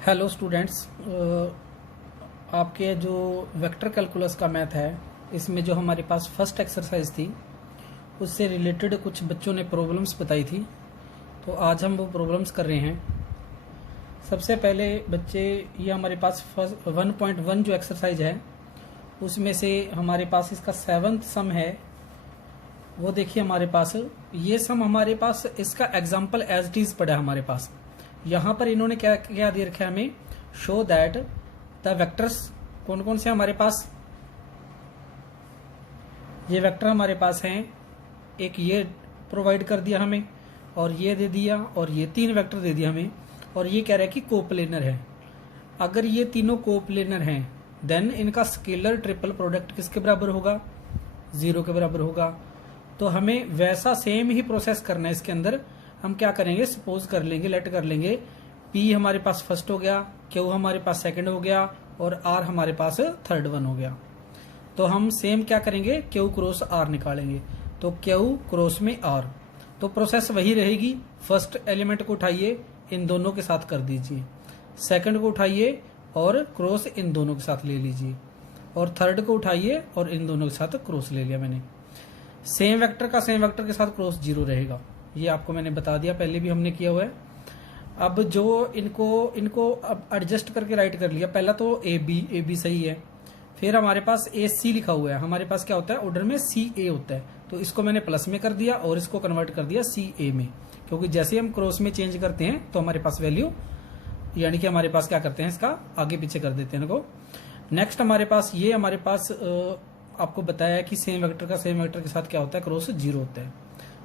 Hello students, आपके जो vector calculus का मैथ है इसमें जो हमारे पास फर्स्ट एक्सरसाइज थी उससे रिलेटेड कुछ बच्चों ने प्रॉब्लम्स बताई थी। तो आज हम वो प्रॉब्लम्स कर रहे हैं। सबसे पहले बच्चे, ये हमारे पास फर्स्ट 1.1 जो एक्सरसाइज है उसमें से हमारे पास इसका 7th सम है। वो देखिए हमारे पास ये सम हमारे पास इसका एग्जाम्पल एज इट इज पड़ा है हमारे पास। यहाँ पर इन्होंने क्या क्या दे रखा है हमें, शो दैट द वेक्टर्स, कौन कौन से हमारे पास ये वेक्टर हमारे पास हैं। एक ये प्रोवाइड कर दिया हमें और ये दे दिया और ये 3 वेक्टर दे दिया हमें और ये कह रहा है कि कोप्लेनर है। अगर ये तीनों कोप्लेनर हैं देन इनका स्केलर ट्रिपल प्रोडक्ट किसके बराबर होगा, 0 के बराबर होगा। तो हमें वैसा सेम ही प्रोसेस करना है। इसके अंदर हम क्या करेंगे, सपोज कर लेंगे, लेट कर लेंगे, P हमारे पास फर्स्ट हो गया, Q हमारे पास सेकंड हो गया और R हमारे पास थर्ड वन हो गया। तो हम सेम क्या करेंगे, Q क्रॉस R निकालेंगे। तो Q क्रॉस में R, तो प्रोसेस वही रहेगी। फर्स्ट एलिमेंट को उठाइए, इन दोनों के साथ कर दीजिए, सेकंड को उठाइए और क्रॉस इन दोनों के साथ ले लीजिए, और थर्ड को उठाइए और इन दोनों के साथ क्रॉस ले लिया मैंने। सेम वेक्टर का सेम वेक्टर के साथ क्रॉस 0 रहेगा, ये आपको मैंने बता दिया, पहले भी हमने किया हुआ है। अब जो इनको अब एडजस्ट करके राइट कर लिया। पहला तो ए बी सही है, फिर हमारे पास ए सी लिखा हुआ है। हमारे पास क्या होता है, ऑर्डर में सी ए होता है, तो इसको मैंने प्लस में कर दिया और इसको कन्वर्ट कर दिया सी ए में, क्योंकि जैसे हम क्रॉस में चेंज करते हैं तो हमारे पास वैल्यू, यानी कि हमारे पास क्या करते हैं, इसका आगे पीछे कर देते हैं इनको। नेक्स्ट हमारे पास ये हमारे पास आपको बताया है कि सेम वेक्टर का सेम वेक्टर के साथ क्या होता है, क्रॉस 0 होता है।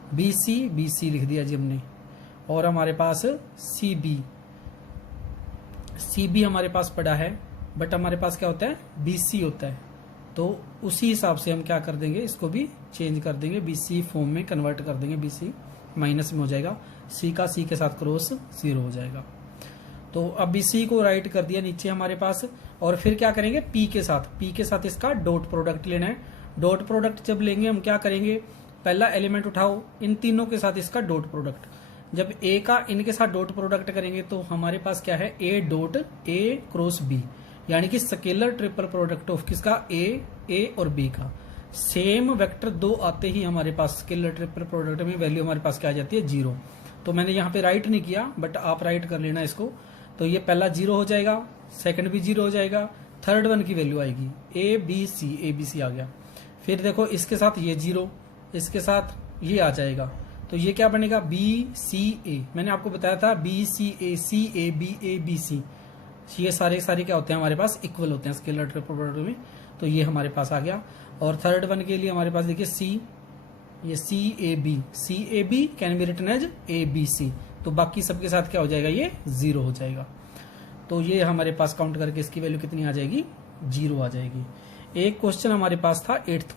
बी सी लिख दिया जी हमने, और हमारे पास सी बी हमारे पास पड़ा है, बट हमारे पास क्या होता है, बी सी होता है। तो उसी हिसाब से हम क्या कर देंगे, इसको भी चेंज कर देंगे, बी सी फॉर्म में कन्वर्ट कर देंगे। बी सी माइनस में हो जाएगा, सी का सी के साथ क्रॉस 0 हो जाएगा। तो अब बी सी को राइट कर दिया नीचे हमारे पास, और फिर क्या करेंगे, पी के साथ इसका डॉट प्रोडक्ट लेना है। डॉट प्रोडक्ट जब लेंगे हम क्या करेंगे, पहला एलिमेंट उठाओ, इन तीनों के साथ इसका डॉट प्रोडक्ट। जब ए का इनके साथ डॉट प्रोडक्ट करेंगे तो हमारे पास क्या है, A dot A cross B, यानी कि स्केलर ट्रिपल प्रोडक्ट ऑफ किसका, ए और बी का। सेम वेक्टर 2 आते ही हमारे पास स्केलर ट्रिपल प्रोडक्ट में वैल्यू हमारे पास क्या आ जाती है, 0। तो मैंने यहाँ पे राइट नहीं किया, बट आप राइट कर लेना इसको। तो ये पहला 0 हो जाएगा, सेकंड भी 0 हो जाएगा, थर्ड वन की वैल्यू आएगी ए बी सी आ गया। फिर देखो इसके साथ ये 0, इसके साथ ये आ जाएगा, तो ये क्या बनेगा, बी सी ए। मैंने आपको बताया था बी सी ए बी सी, ये सारे क्या होते हैं हमारे पास, इक्वल होते हैं स्केलर ट्रिपल प्रोडक्ट में। तो ये हमारे पास आ गया। और थर्ड वन के लिए हमारे पास देखिए सी, ये C A B can be written as A B C. तो बाकी सबके साथ क्या हो जाएगा, ये 0 हो जाएगा। तो ये हमारे पास काउंट करके इसकी वैल्यू कितनी आ जाएगी, 0 आ जाएगी। एक क्वेश्चन हमारे पास था 8th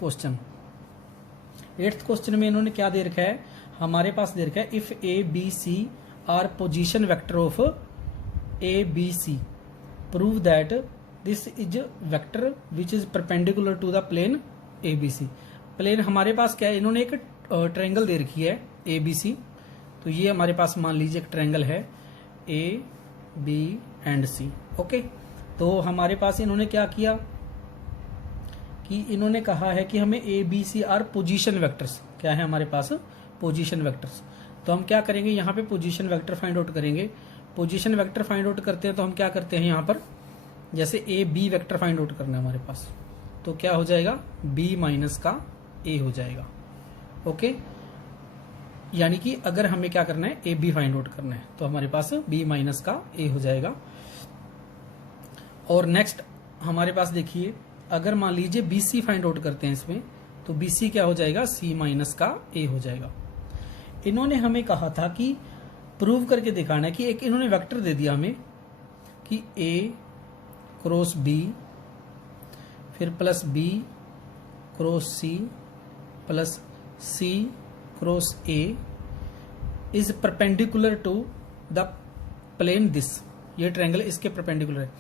क्वेश्चन में इन्होंने क्या दे रखा है, हमारे पास दे रखा है, if A B C are position vector of A B C, prove that this is vector which is perpendicular to the plane A B C. Plane हमारे पास क्या है, इन्होंने एक ट्रायंगल दे रखी है ए बी सी। तो ये हमारे पास मान लीजिए एक ट्रायंगल है A B and C, okay. तो हमारे पास इन्होंने क्या किया कि इन्होंने कहा है कि हमें A B C are position vectors, क्या है हमारे पास, पोजीशन वेक्टर्स। तो हम क्या करेंगे, यहाँ पे पोजीशन वेक्टर फाइंड आउट करेंगे। पोजीशन वेक्टर फाइंड आउट करते हैं तो हम क्या करते हैं, यहाँ पर जैसे A B vector find out करना है हमारे पास, तो क्या हो जाएगा, बी माइनस का ए हो जाएगा, ओके। यानी कि अगर हमें क्या करना है, ए बी फाइंड आउट करना है, तो हमारे पास बी माइनस का ए हो जाएगा। और नेक्स्ट हमारे पास देखिए, अगर मान लीजिए बी सी फाइंड आउट करते हैं इसमें, तो बी सी क्या हो जाएगा, सी माइनस का ए हो जाएगा। इन्होंने हमें कहा था कि प्रूव करके दिखाना है कि एक इन्होंने वेक्टर दे दिया हमें कि ए क्रॉस बी, फिर plus B cross C plus C cross A is perpendicular to the plane this. ये ट्रायंगल इसके परपेंडिकुलर है।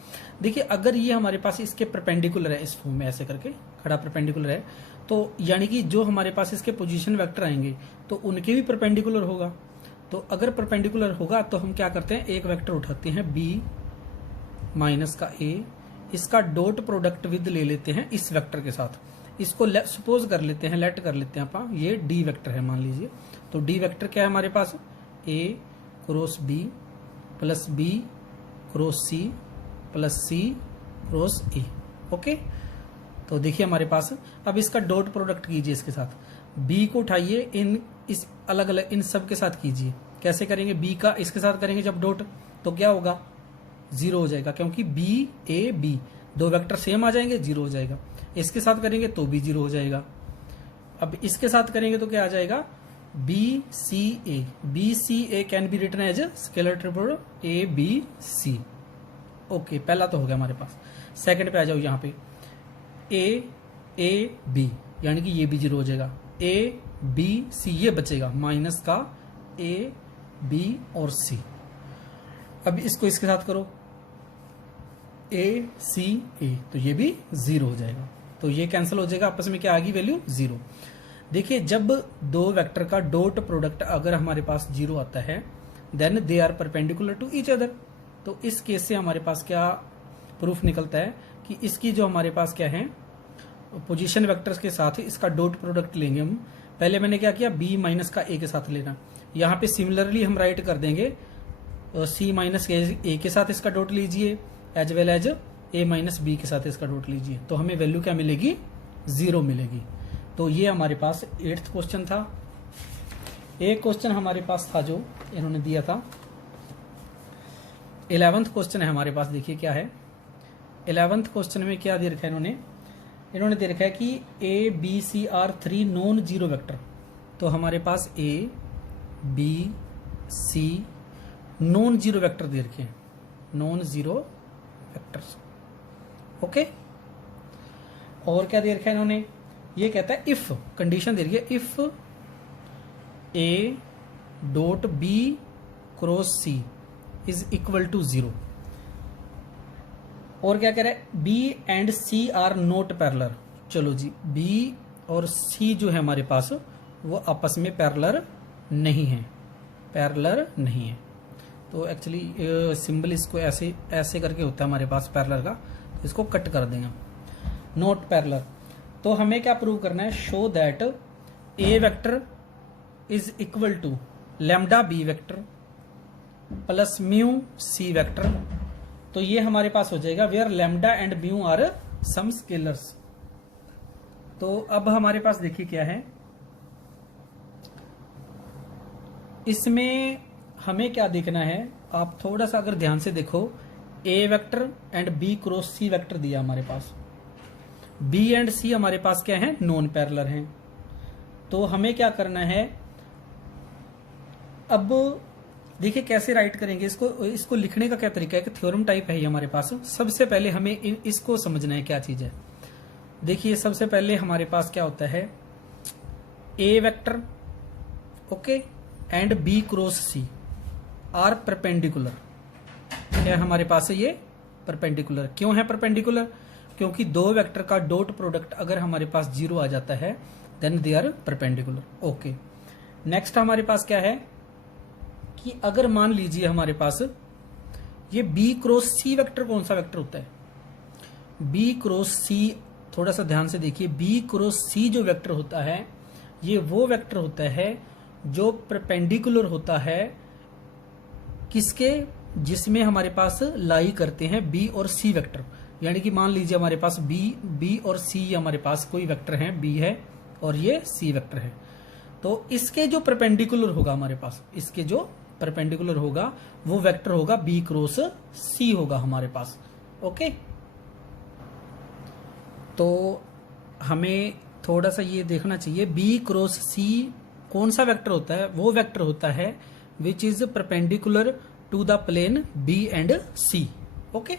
देखिए अगर ये हमारे पास इसके परपेंडिकुलर है, इस फॉर्म में ऐसे करके खड़ा परपेंडिकुलर है, तो यानी कि जो हमारे पास इसके पोजीशन वेक्टर आएंगे तो उनके भी परपेंडिकुलर होगा। तो अगर परपेंडिकुलर होगा तो हम क्या करते हैं, एक वेक्टर उठाते हैं बी माइनस का a, इसका डॉट प्रोडक्ट विद ले लेते हैं इस वेक्टर के साथ, इसको सपोज कर लेते हैं, लेट कर लेते हैं अपन, ये डी वेक्टर है मान लीजिए। तो डी वेक्टर क्या है हमारे पास, a cross b plus b cross c plus c cross e। Okay, तो देखिए हमारे पास, अब इसका डॉट प्रोडक्ट कीजिए इसके साथ, b को उठाइए इस अलग अलग इन सब के साथ कीजिए। कैसे करेंगे, b का इसके साथ करेंगे जब डॉट, तो क्या होगा, 0 हो जाएगा, क्योंकि b a b दो वेक्टर सेम आ जाएंगे, 0 हो जाएगा। इसके साथ करेंगे तो भी 0 हो जाएगा। अब इसके साथ करेंगे तो क्या आ जाएगा, b c a can be written as scalar triple a b c। Okay, पहला तो हो गया हमारे पास। सेकंड पे आ जाओ, यहाँ पे a b, यानी कि ये भी 0 हो जाएगा, a b c ये बचेगा, माइनस का a b और c। अब इसको इसके साथ करो, a c a, तो ये भी 0 हो जाएगा, तो ये कैंसिल हो जाएगा, आपस में क्या आ गई वैल्यू, 0। देखिए जब दो वेक्टर का डॉट प्रोडक्ट अगर हमारे पास 0 आता है, then they are perpendicular to each other. तो इस केस से हमारे पास क्या प्रूफ निकलता है कि इसकी जो हमारे पास क्या है, पोजीशन वेक्टर्स के साथ इसका डॉट प्रोडक्ट लेंगे हम। पहले मैंने क्या किया, b माइनस का a के साथ लेना, यहाँ पे सिमिलरली हम राइट कर देंगे c माइनस a के साथ इसका डॉट लीजिए, as well as a minus b के साथ इसका डॉट लीजिए, तो हमें वैल्यू क्या मिलेगी, 0 मिलेगी। तो ये हमारे पास 8th क्वेश्चन था। एक क्वेश्चन हमारे पास था जो इन्होंने दिया था, 11th क्वेश्चन है हमारे पास। देखिए क्या है 11th क्वेश्चन में, क्या दे रखा है इन्होंने दे रखा है कि a b c are 3 non zero vector. तो हमारे पास a b c non zero vector दे रखे हैं, नॉन जीरो वेक्टर्स। ओके, और क्या दे रखा है इन्होंने, ये कहता है इफ, कंडीशन दे रही है, if a dot b cross c is equal to 0। और क्या कह रहा है, b and c are not parallel. चलो जी, b और c जो है हमारे पास वो आपस में पैरेलल नहीं है, पैरेलल नहीं है। तो एक्चुअली सिंबल इसको ऐसे ऐसे करके होता है हमारे पास पैरेलल का, तो इसको कट कर देंगे, नॉट पैरेलल। तो हमें क्या प्रूव करना है, show that a vector is equal to lambda b vector plus mu c vector. तो ये हमारे पास हो जाएगा where lambda and mu are some scalars. तो अब हमारे पास देखिए क्या है, इसमें हमें क्या देखना है, आप थोड़ा सा अगर ध्यान से देखो, a vector and b cross c vector दिया हमारे पास, b एंड c हमारे पास क्या है, नॉन पैरेलल हैं। तो हमें क्या करना है, अब देखिए कैसे राइट करेंगे इसको लिखने का क्या तरीका है, कि थ्योरम टाइप है ये हमारे पास। सबसे पहले हमें इसको समझना है क्या चीज है। देखिए सबसे पहले हमारे पास क्या होता है, a vector okay and b cross c are perpendicular. क्या है हमारे पास है, ये परपेंडिकुलर। क्यों है परपेंडिकुलर, क्योंकि दो वेक्टर का डॉट प्रोडक्ट अगर हमारे पास 0 आ जाता है, then they are perpendicular. Okay, next हमारे पास क्या है कि अगर मान लीजिए हमारे पास ये b क्रॉस c वेक्टर कौन सा वेक्टर होता है, b क्रॉस c, थोड़ा सा ध्यान से देखिए, b क्रॉस c जो वेक्टर होता है, ये वो वेक्टर होता है जो परपेंडिकुलर होता है किसके, जिसमें हमारे पास लाई करते हैं b और c वेक्टर। यानी कि मान लीजिए हमारे पास b और c हमारे पास कोई वेक्टर है, b है और ये c वेक्टर है। तो इसके जो परपेंडिकुलर होगा हमारे पास, इसके जो परपेंडिकुलर होगा वो वेक्टर होगा b क्रॉस c होगा हमारे पास। ओके, तो हमें थोड़ा सा ये देखना चाहिए, b क्रॉस c कौन सा वेक्टर होता है, वो वेक्टर होता है which is perpendicular to the plane b and c। Okay,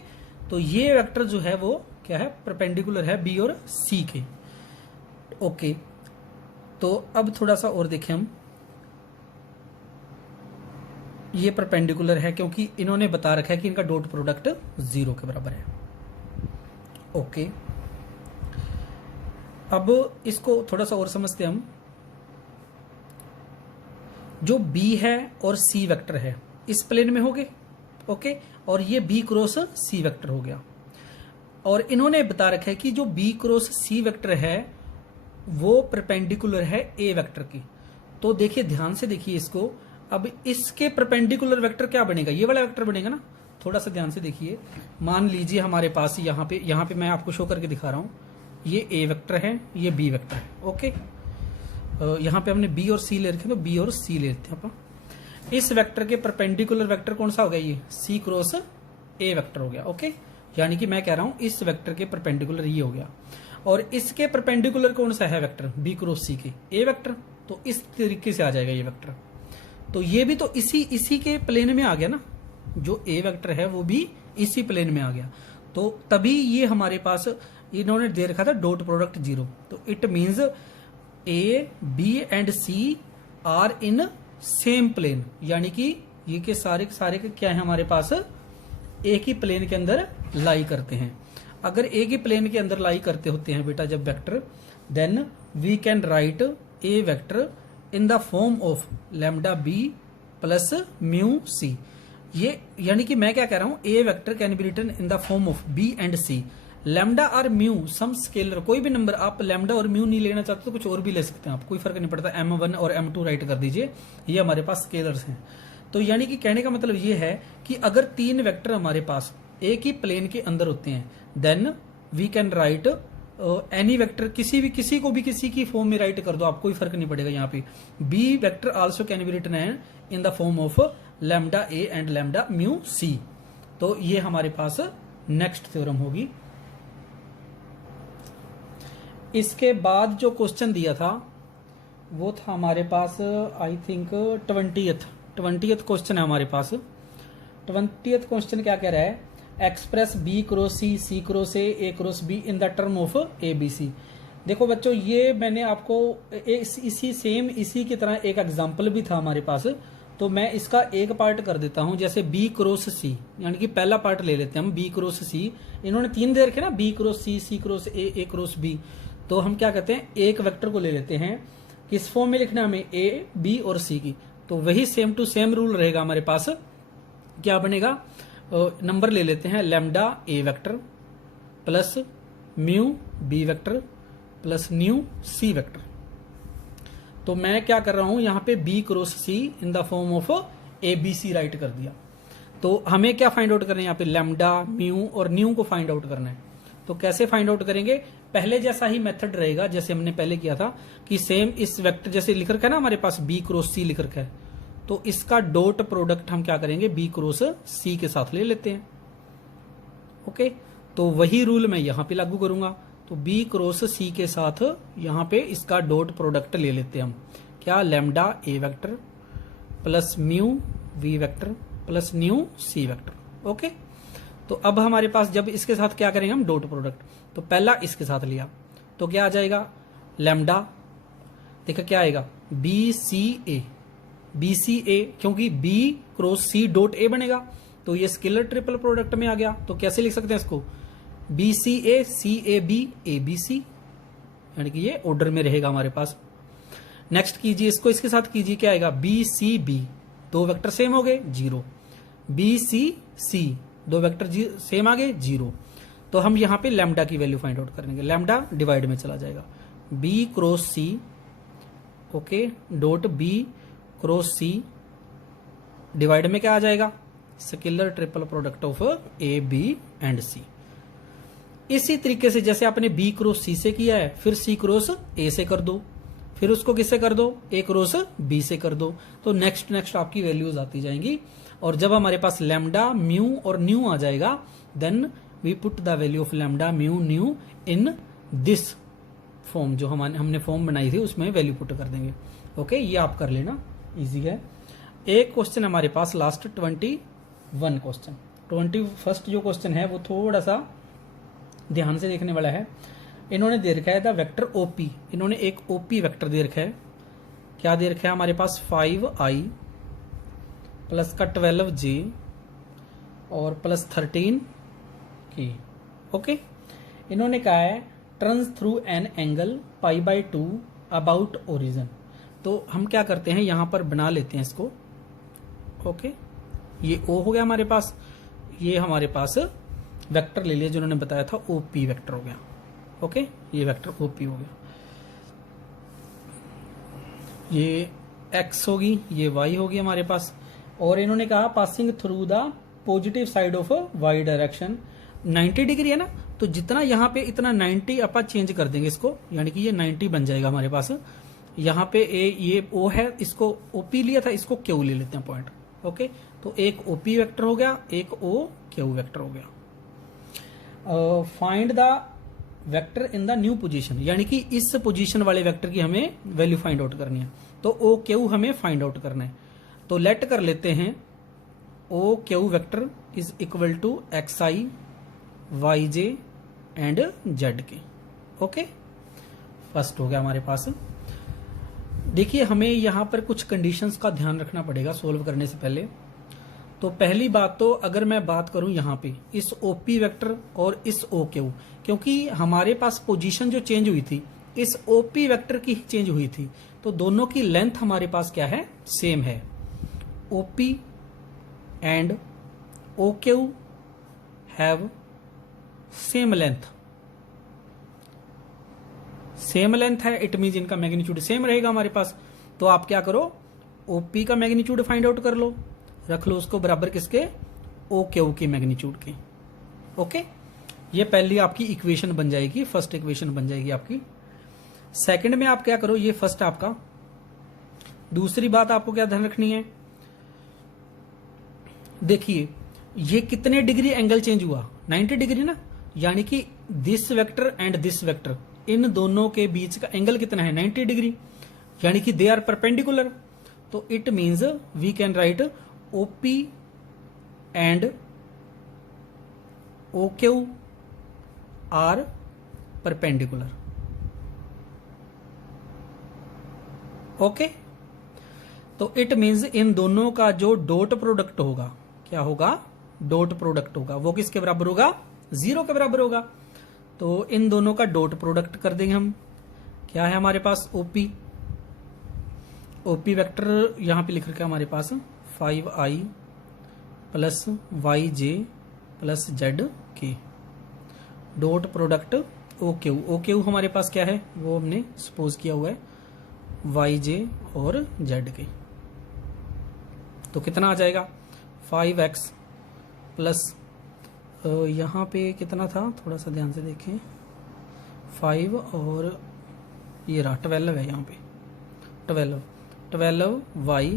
तो ये वेक्टर जो है वो क्या है, परपेंडिकुलर है b और c के। ओके, तो अब थोड़ा सा और देखें हम, ये परपेंडिकुलर है क्योंकि इन्होंने बता रखा है कि इनका डॉट प्रोडक्ट 0 के बराबर है। ओके, अब इसको थोड़ा सा और समझते हैं हम। जो b है और c वेक्टर है इस प्लेन में होंगे, ओके, और ये बी क्रॉस सी वेक्टर हो गया। और इन्होंने बता रखा है कि जो बी क्रॉस सी वेक्टर है वो परपेंडिकुलर है ए वेक्टर की। तो देखिए ध्यान से देखिए इसको, अब इसके परपेंडिकुलर वेक्टर क्या बनेगा, ये वाला वेक्टर बनेगा ना। थोड़ा सा ध्यान से देखिए, मान लीजिए हमारे पास यहाँ पे मैं आपको शो करके दिखा रहा हूं, ये ए वेक्टर है, ये बी वेक्टर है। ओके, यहाँ पे हमने बी और सी ले रखे, तो बी और सी ले लेते हैं अपन। इस वेक्टर के परपेंडिकुलर वेक्टर कौन सा हो गया, ये सी क्रॉस ए वेक्टर हो गया। ओके, यानी कि मैं कह रहा हूं इस वेक्टर के परपेंडिकुलर ये हो गया, और इसके परपेंडिकुलर कौन सा है वेक्टर, बी क्रॉस सी के ए वेक्टर। तो इस तरीके से आ जाएगा ये वेक्टर। तो ये भी तो इसी के प्लेन में आ गया ना, जो ए वेक्टर है वो भी इसी प्लेन में आ गया। तो तभी ये हमारे पास इन्होंने दे रखा था डॉट प्रोडक्ट 0। तो it means A B and C are in same plane, यानी कि ये के सारे के क्या है हमारे पास, एक ही प्लेन के अंदर लाई करते हैं। अगर एक ही प्लेन के अंदर लाई करते होते हैं बेटा जब vector, then we can write A vector in the form of lambda B plus mu C. ये यानी कि मैं क्या कह रहा हूं, A vector can be written in the form of B and C, lambda और म्यू सम स्केलर, कोई भी नंबर। आप लैम्डा और म्यू नहीं लेना चाहते तो कुछ और भी ले सकते हैं आप, कोई फर्क नहीं पड़ता। m1 और m2 राइट कर दीजिए, ये हमारे पास स्केलर्स हैं। तो यानी कि कहने का मतलब ये है कि अगर 3 वेक्टर हमारे पास एक ही प्लेन के अंदर होते हैं, then we can write any vector, किसी को भी किसी की फॉर्म में राइट कर दो आप, कोई फर्क नहीं पड़ेगा। यहाँ पे B vector also can be written in the form of lambda A and lambda mu C. तो ये हमारे पास नेक्स्ट थ्योरम होगी। इसके बाद जो क्वेश्चन दिया था वो था हमारे पास आई थिंक 20th क्वेश्चन है हमारे पास। 20th क्वेश्चन क्या कह रहा है, express B cross C cross A cross B in the term of A B C. देखो बच्चों, ये मैंने आपको इसी की तरह एक एग्जाम्पल भी था हमारे पास, तो मैं इसका एक पार्ट कर देता हूं। जैसे बी क्रॉस सी, यानी कि पहला पार्ट ले लेते हैं हम, बी क्रॉस सी। इन्होंने 3 दे रखे ना, B cross C cross A cross B. तो हम क्या कहते हैं, एक वेक्टर को ले लेते हैं, किस फॉर्म में लिखना है हमें, ए बी और सी की। तो वही सेम टू सेम रूल रहेगा हमारे पास। क्या बनेगा, नंबर ले लेते हैं, lambda A vector plus mu B vector plus nu C vector. तो मैं क्या कर रहा हूं, यहां पे B cross C in the form of A B C write कर दिया। तो हमें क्या फाइंड आउट करना है, यहाँ पे लैम्डा म्यू और न्यू को फाइंड आउट करना है। तो कैसे फाइंड आउट करेंगे, पहले जैसा ही मेथड रहेगा जैसे हमने पहले किया था, कि सेम इस वेक्टर जैसे लिख रखा है ना हमारे पास बी क्रॉस सी लिख रखा है, तो इसका डॉट प्रोडक्ट हम क्या करेंगे, बी क्रॉस सी के साथ ले लेते हैं। ओके, तो वही रूल मैं यहां पे लागू करूंगा। तो बी क्रॉस सी के साथ यहां पे इसका डॉट प्रोडक्ट ले लेते हैं हम, क्या, lambda A vector plus mu V vector plus nu C vector. Okay, तो अब हमारे पास जब इसके साथ क्या करेंगे हम, डॉट प्रोडक्ट। तो पहला इसके साथ लिया तो क्या आ जाएगा, लैम्डा, देखा क्या आएगा, बी सी ए, क्योंकि B cross C dot A बनेगा, तो ये स्केलर ट्रिपल प्रोडक्ट में आ गया। तो कैसे लिख सकते हैं इसको, बी सी ए बी सी, यानी कि ये ऑर्डर में रहेगा हमारे पास। नेक्स्ट कीजिए इसको, इसके साथ कीजिए, क्या आएगा, B C B, 2 vector same हो गए 0, बी सी 2 वेक्टर सेम आ गए 0। तो हम यहां पे लैम्डा की वैल्यू फाइंड आउट करेंगे, लैम्डा डिवाइड में चला जाएगा, B cross C, okay, dot B cross C divide में क्या आ जाएगा, scalar triple product of A B and C. इसी तरीके से जैसे आपने बी क्रॉस सी से किया है, फिर सी क्रॉस ए से कर दो, फिर उसको किससे कर दो, ए क्रॉस बी से कर दो। तो नेक्स्ट आपकी वैल्यूज आती जाएंगी। और जब हमारे पास लैम्डा म्यू और न्यू आ जाएगा, then we put the value of lambda mu nu in this form, जो हमने फॉर्म बनाई थी उसमें वैल्यू पुट कर देंगे। ओके, ये आप कर लेना, इजी है। एक क्वेश्चन हमारे पास लास्ट 21 क्वेश्चन, 21st जो क्वेश्चन है वो थोड़ा सा ध्यान से देखने वाला है। इन्होंने दे रखा है द वेक्टर ओपी, इन्होंने एक ओपी वेक्टर दे रखा है। क्या दे रखा है हमारे पास, 5i प्लस का 12j और प्लस 13k। ओके, इन्होंने कहा है turns through an angle π/2 about origin. तो हम क्या करते हैं, यहां पर बना लेते हैं इसको। ओके, ये ओ हो गया हमारे पास, ये हमारे पास वेक्टर ले लिया जिन्होंने बताया था, ओपी वेक्टर हो गया। ओके, ये वेक्टर ओपी हो गया, ये एक्स होगी, ये वाई होगी हमारे पास। और इन्होंने कहा passing through the positive side of Y direction, 90 degree है ना, तो जितना यहाँ पे इतना 90 अपन चेंज कर देंगे इसको, यानी कि ये 90 बन जाएगा हमारे पास। यहाँ पे ये ओ है, इसको ओपी लिया था, इसको क्यू ले लेते हैं पॉइंट। ओके, तो एक ओपी वेक्टर हो गया, एक ओ क्यू वेक्टर हो गया। Find the vector in the new position, यानी कि इस पोजीशन वाले वेक्टर की हमें वैल्यू फाइंड आउट करनी है, तो ओ क्यू हमें फाइंड आउट करना है। तो लेट कर लेते हैं O Q vector is equal to X I Y J and Z K. Okay, first हो गया हमारे पास। देखिए हमें यहां पर कुछ कंडीशंस का ध्यान रखना पड़ेगा सोल्व करने से पहले। तो पहली बात, तो अगर मैं बात करूं यहां पे इस ओपी वेक्टर और इस ओ क्यू, क्योंकि हमारे पास पोजीशन जो चेंज हुई थी इस ओपी वेक्टर की ही चेंज हुई थी, तो दोनों की लेंथ हमारे पास क्या है, सेम है। OP and O Q have same length, same length है, इट मीन इनका मैग्नीट्यूड सेम रहेगा हमारे पास। तो आप क्या करो, ओपी का मैग्नीट्यूड फाइंड आउट कर लो, रख लो उसको बराबर किसके, ओ क्यू के मैग्नीट्यूड के। ओके, ये पहली आपकी इक्वेशन बन जाएगी, फर्स्ट इक्वेशन बन जाएगी आपकी। सेकंड में आप क्या करो, ये फर्स्ट आपका। दूसरी बात आपको क्या ध्यान रखनी है, देखिए ये कितने डिग्री एंगल चेंज हुआ, 90 डिग्री ना, यानी कि this vector and this vector, इन दोनों के बीच का एंगल कितना है, 90 डिग्री, यानी कि दे आर परपेंडिकुलर। तो it means we can write OP and O Q are perpendicular. Okay, तो इट मीन्स इन दोनों का जो डॉट प्रोडक्ट होगा, क्या होगा, डॉट प्रोडक्ट होगा, वो किसके बराबर होगा, 0 के बराबर होगा। तो इन दोनों का डॉट प्रोडक्ट कर देंगे हम, क्या है हमारे पास, ओपी, ओपी वेक्टर यहां पे लिख रखा है हमारे पास 5i plus Y J plus Z K, dot product O Q, O Q हमारे पास क्या है, वो हमने सपोज किया हुआ है वाई जे और जेड के। तो कितना आ जाएगा, 5x प्लस यहाँ पे कितना था, थोड़ा सा ध्यान से देखें, 5 और ये रहा 12 है यहाँ पे, 12 वाई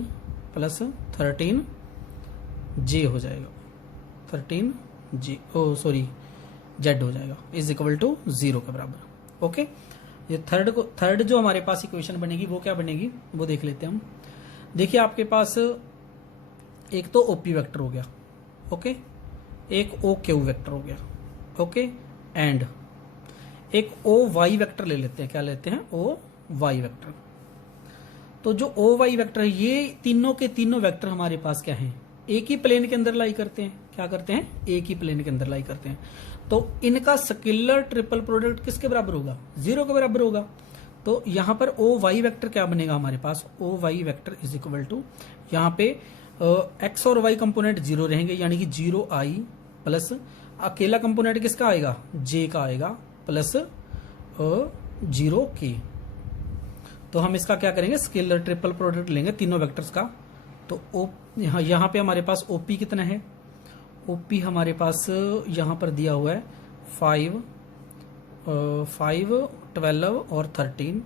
प्लस 13 जे हो जाएगा, 13 जे, ओ सॉरी जेड हो जाएगा, इज इक्वल टू 0 के बराबर। ओके, ये थर्ड जो हमारे पास इक्वेशन बनेगी वो क्या बनेगी, वो देख लेते हैं हम। देखिए आपके पास एक तो ओपी वेक्टर हो गया, ओके, एक ओ क्यू वेक्टर हो गया, ओके, एंड एक ओ वाई वेक्टर ले लेते हैं, क्या लेते हैं, ओ वाई वेक्टर। तो जो ओ वाई वेक्टर है, ये तीनों के तीनों वेक्टर हमारे पास क्या हैं, एक ही प्लेन के अंदर लाई करते हैं, क्या करते हैं, एक ही प्लेन के अंदर लाई करते हैं। तो इनका स्केलर ट्रिपल प्रोडक्ट किसके बराबर होगा, 0 के बराबर होगा। तो यहां पर ओ वाई वेक्टर क्या बनेगा हमारे पास, O Y vector is equal to, यहाँ पे एक्स और वाई कंपोनेंट 0 रहेंगे, यानी कि 0i प्लस अकेला कंपोनेंट किसका आएगा, जे का आएगा, प्लस 0k। तो हम इसका क्या करेंगे, स्केलर ट्रिपल प्रोडक्ट लेंगे तीनों वेक्टर्स का। तो यहाँ पे हमारे पास ओपी कितना है, ओपी हमारे पास यहाँ पर दिया हुआ है 5, 12 और 13,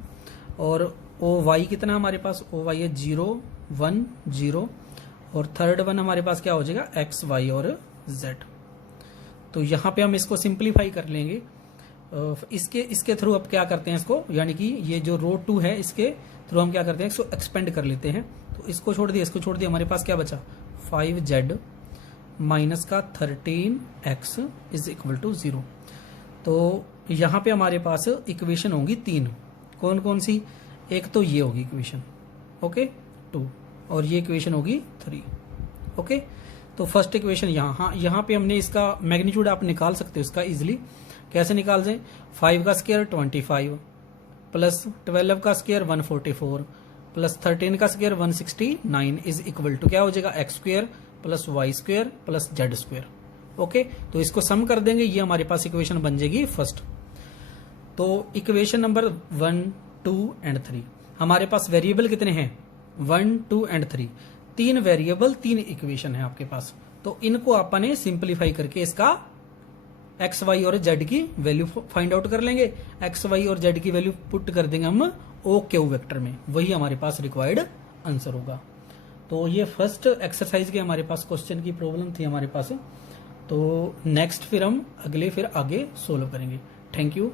और ओ वाई कितना हमारे पास, ओ वाई है 0, 1, 0, और थर्ड वन हमारे पास क्या हो जाएगा, एक्स वाई और जेड। तो यहाँ पे हम इसको सिंप्लीफाई कर लेंगे, इसके थ्रू अब क्या करते हैं इसको, यानी कि ये जो रो 2 है इसके थ्रू हम क्या करते हैं, इसको एक्सपेंड कर लेते हैं। तो इसको छोड़ दिया, इसको छोड़ दिया, हमारे पास क्या बचा, 5z माइनस का 13x इज इक्वल टू 0। तो यहाँ पे हमारे पास इक्वेशन होंगी 3, कौन कौन सी, एक तो ये होगी इक्वेशन, ओके 2, और ये इक्वेशन होगी 3, ओके। तो फर्स्ट इक्वेशन यहाँ पे हमने इसका मैग्नीट्यूड आप निकाल सकते हो इसका इजिली, कैसे निकाल दें, 5 का स्क्वायर 25 प्लस 12 का स्क्वायर 144 प्लस 13 का स्क्वायर 169 इज इक्वल टू क्या हो जाएगा, X square plus Y square plus Z square. Okay, तो इसको सम कर देंगे, ये हमारे पास इक्वेशन बन जाएगी फर्स्ट। तो इक्वेशन नंबर 1, 2 एंड 3, हमारे पास वेरिएबल कितने हैं 1, 2 एंड 3, 3 वेरिएबल 3 इक्वेशन है आपके पास। तो इनको आपने सिंप्लीफाई करके इसका एक्स वाई और जेड की वैल्यू फाइंड आउट कर लेंगे। एक्स वाई और जेड की वैल्यू पुट कर देंगे हम ओ क्यू वेक्टर में, वही हमारे पास रिक्वायर्ड आंसर होगा। तो ये फर्स्ट एक्सरसाइज के हमारे पास क्वेश्चन की प्रॉब्लम थी हमारे पास। तो नेक्स्ट फिर हम अगले फिर आगे सोल्व करेंगे। Thank you.